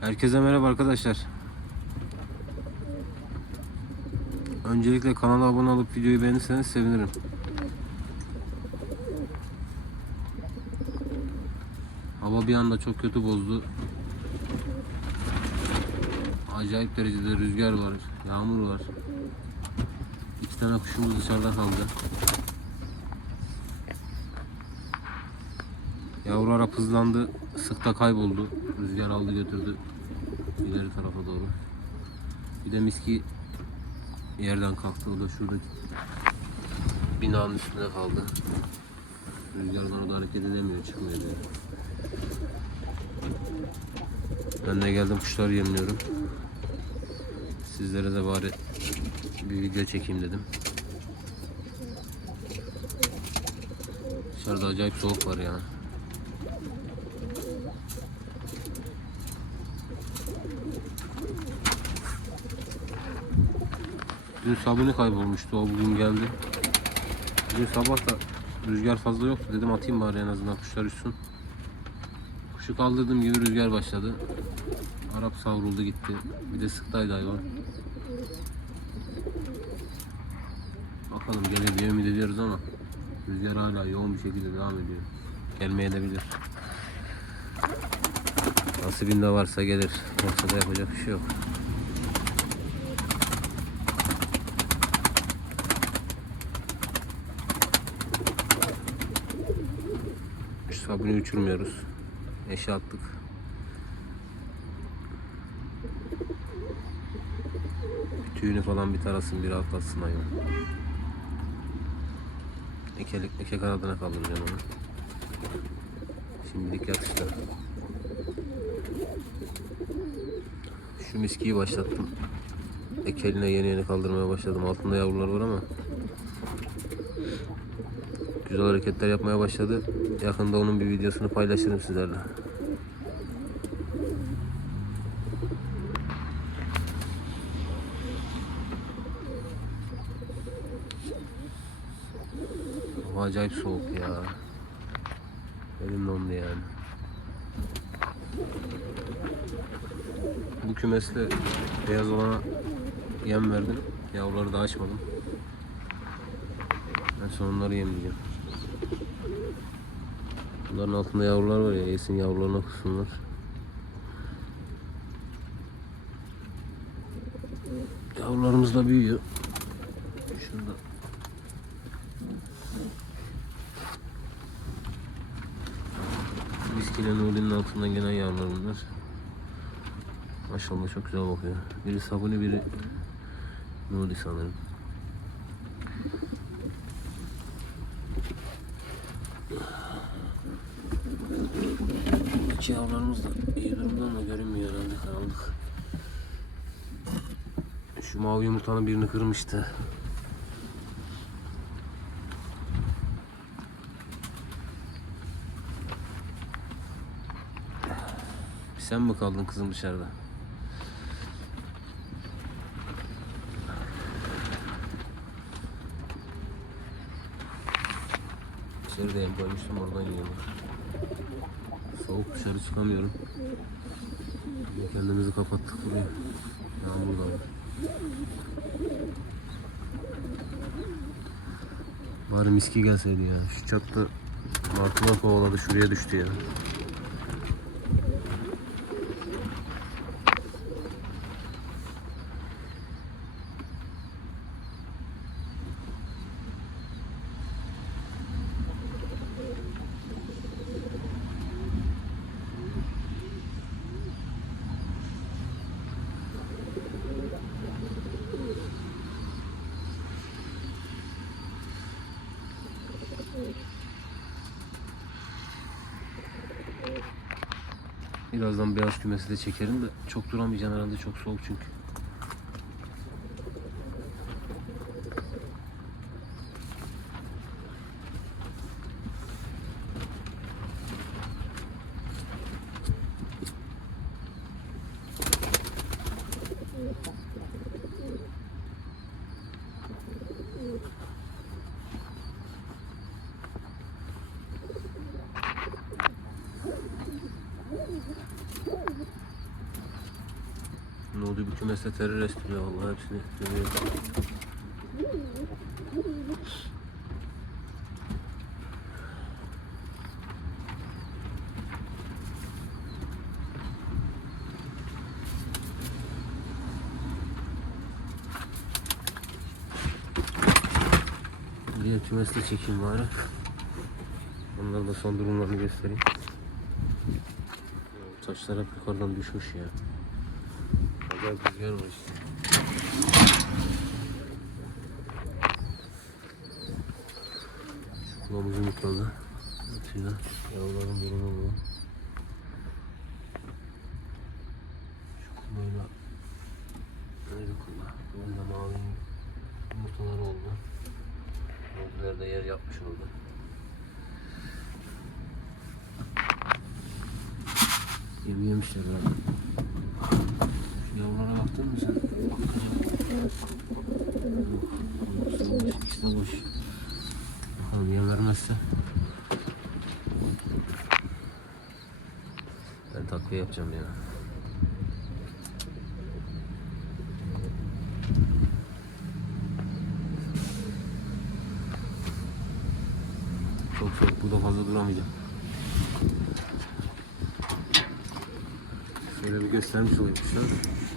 Herkese merhaba arkadaşlar. Öncelikle kanala abone olup videoyu beğenirseniz sevinirim. Hava bir anda çok kötü bozdu. Acayip derecede rüzgar var, yağmur var. İki tane kuşumuz dışarıda kaldı. Yavru hızlandı, sıkta kayboldu. Rüzgar aldı götürdü ileri tarafa doğru. Bir de miski yerden kalktı. O da şuradaki binanın üstünde kaldı. Rüzgardan o da hareket edemiyor, çıkmıyor diyor. Ben de geldim kuşları yemliyorum. Sizlere de bari bir video çekeyim dedim. Dışarıda acayip soğuk var ya. Dün sabuni kaybolmuştu. O bugün geldi. Bugün sabah da rüzgar fazla yoktu. Dedim atayım bari en azından kuşlar uçsun. Kuşu kaldırdığım gibi rüzgar başladı. Arap savruldu gitti. Bir de sıktaydı hayvan. Bakalım diye ümit ediyoruz ama rüzgar hala yoğun bir şekilde devam ediyor. Gelmeye de bilir. Nasibinde varsa gelir. Yoksa da yapacak bir şey yok. Sabunu uçurmuyoruz. Eşe attık. Tüyünü falan bir tarasın, bir atlatsın hayvan. Eke, eke kanadına kaldıracağım onu. Şimdilik yatışta. Şu miskiyi başlattım. Ekeline yeni yeni kaldırmaya başladım. Altında yavrular var ama güzel hareketler yapmaya başladı. Yakında onun bir videosunu paylaşırım sizlerle. Hava acayip soğuk ya. Elim dondu yani. Bu kümeste beyaz olana yem verdim. Yavruları da açmadım. Ben sonra onları yemleyeceğim. Bunların altında yavrular var ya, yesin yavrularına kusunlar. Yavrularımız da büyüyor. Şurada. Biskile Nuri'nin altından gelen yavrular bunlar. Maşallah çok güzel bakıyor. Biri sabuni biri Nuri sanırım. İki yavrularımız da iyi durumda ama görünmüyor herhalde karanlık. Şu mavi yumurtanın birini kırmıştı. Sen mi kaldın kızım dışarıda? Yem koymuştum oradan yiyorlar. Soğuk dışarı çıkamıyorum. Kendimizi kapattık buraya. Yağmur da var. Bari miski gelseydi ya. Şu çatta martılar kovaladı şuraya düştü ya. Birazdan beyaz kümesi de çekerim de çok duramayacağım herhalde çok soğuk çünkü. Oldu bir kümeste terör estiriyor vallahi hepsini görüyorum. Diğer kümeste çekeyim bari. Onlara da son durumlarını göstereyim. Taşlar hep yukarıdan düşmüş ya. Acayip rüzgar var işte. Şu kulağımızın yukarıda. Atıyla yavruların durumu bu. Şu kulağıyla Nerede kulağı? Böyle mavi yumurtalar oldu. Ordular da yer yapmış orada. Yemi yemişler herhalde. Baktın mı sen? İkisi de boş. Bakalım yem vermezse. Ben takviye yapacağım ya. Çok soğuk. Burada fazla duramayacağım. Şöyle bir göstermiş olayım kuşlar.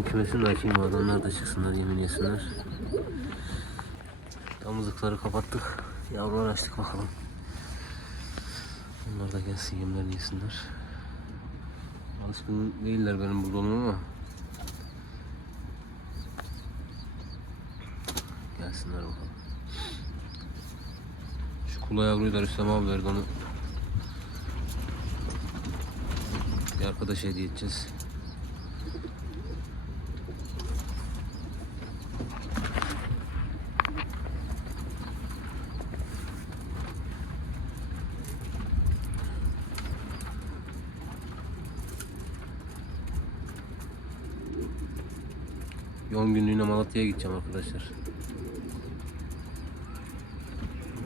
Şu yavruların kümesini açayım adamlar da çıksınlar yemin yesinler. Damızlıkları kapattık. Yavrular açtık bakalım. Onlar da gelsin yemlerini yesinler. Alışkın değiller benim olmam ama Gelsinler bakalım. Şu kula yavruyu da Rüstem abi verdi onu. Bir arkadaşa hediye edeceğiz. 10 günlüğüne Malatya'ya gideceğim arkadaşlar.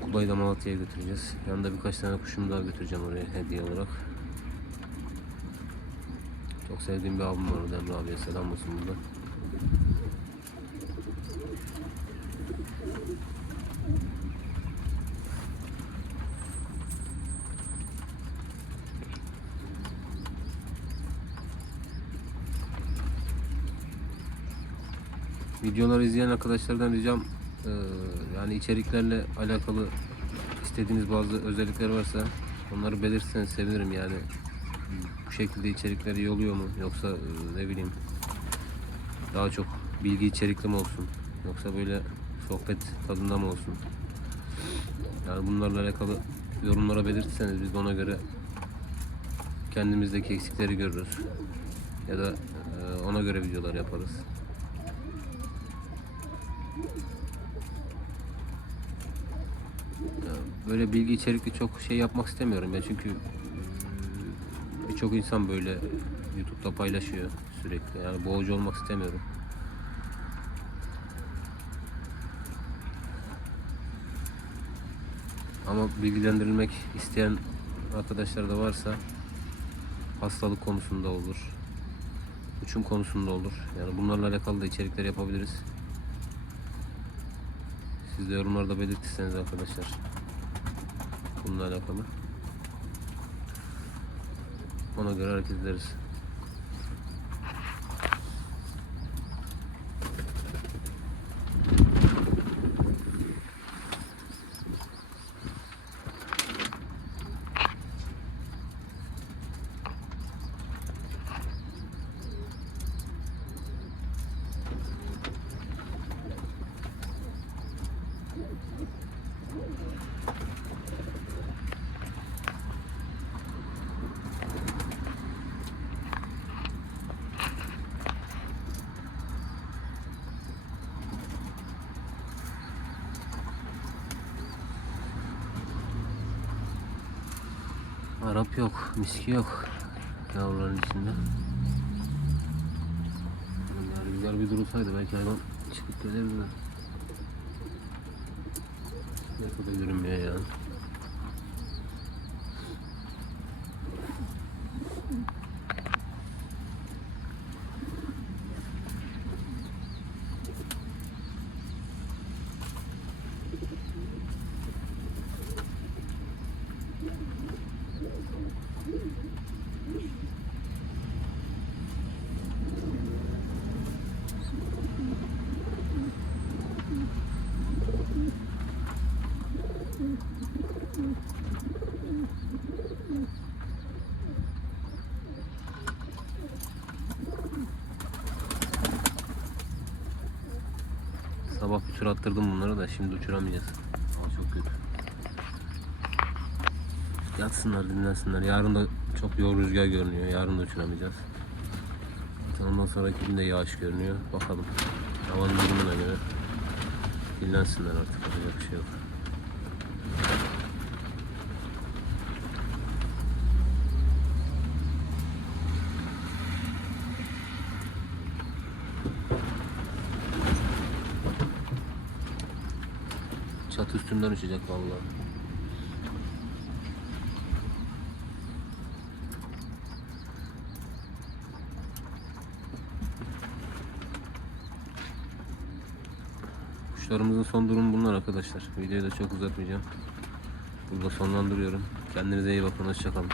Kulayı da Malatya'ya götüreceğiz. Yanında birkaç tane kuşumu daha götüreceğim oraya hediye olarak. Çok sevdiğim bir abim var orada Emre abiye selam olsun burada. Videoları izleyen arkadaşlardan ricam eee, yani içeriklerle alakalı istediğiniz bazı özellikler varsa onları belirtirseniz sevinirim yani. Bu şekilde içerikleri iyi mu? Yoksa eee, ne bileyim daha çok bilgi içerikli mi olsun? Yoksa böyle sohbet tadında mı olsun? Yani bunlarla alakalı yorumlara belirtirseniz biz de ona göre kendimizdeki eksikleri görürüz. Ya da eee, ona göre videolar yaparız. Böyle bilgi içerikli çok şey yapmak istemiyorum ben çünkü birçok insan böyle YouTube'da paylaşıyor sürekli yani boğucu olmak istemiyorum. Ama bilgilendirilmek isteyen arkadaşlar da varsa hastalık konusunda olur, uçum konusunda olur. Yani bunlarla alakalı da içerikler yapabiliriz. Siz de yorumlarda belirtirseniz arkadaşlar bununla alakalı. Ona göre hareket ederiz. Arap yok, miski yok yavruların içinde. Bunlar güzel bir durulsaydı belki hayvan çıkıp gelebilirdi. Ne kadar görünmüyor ya. Sabah bir tur attırdım bunları da şimdi uçuramayacağız. Hava çok kötü. Yatsınlar dinlensinler. Yarın da çok yoğun rüzgar görünüyor. Yarın da uçuramayacağız. Ondan sonraki gün de yağış görünüyor. Bakalım. Havanın durumuna göre dinlensinler artık. Yapacak bir şey yok. Çatı üstünden uçacak vallahi. Kuşlarımızın son durumu bunlar arkadaşlar. Videoyu da çok uzatmayacağım. Burada sonlandırıyorum. Kendinize iyi bakın. Hoşçakalın.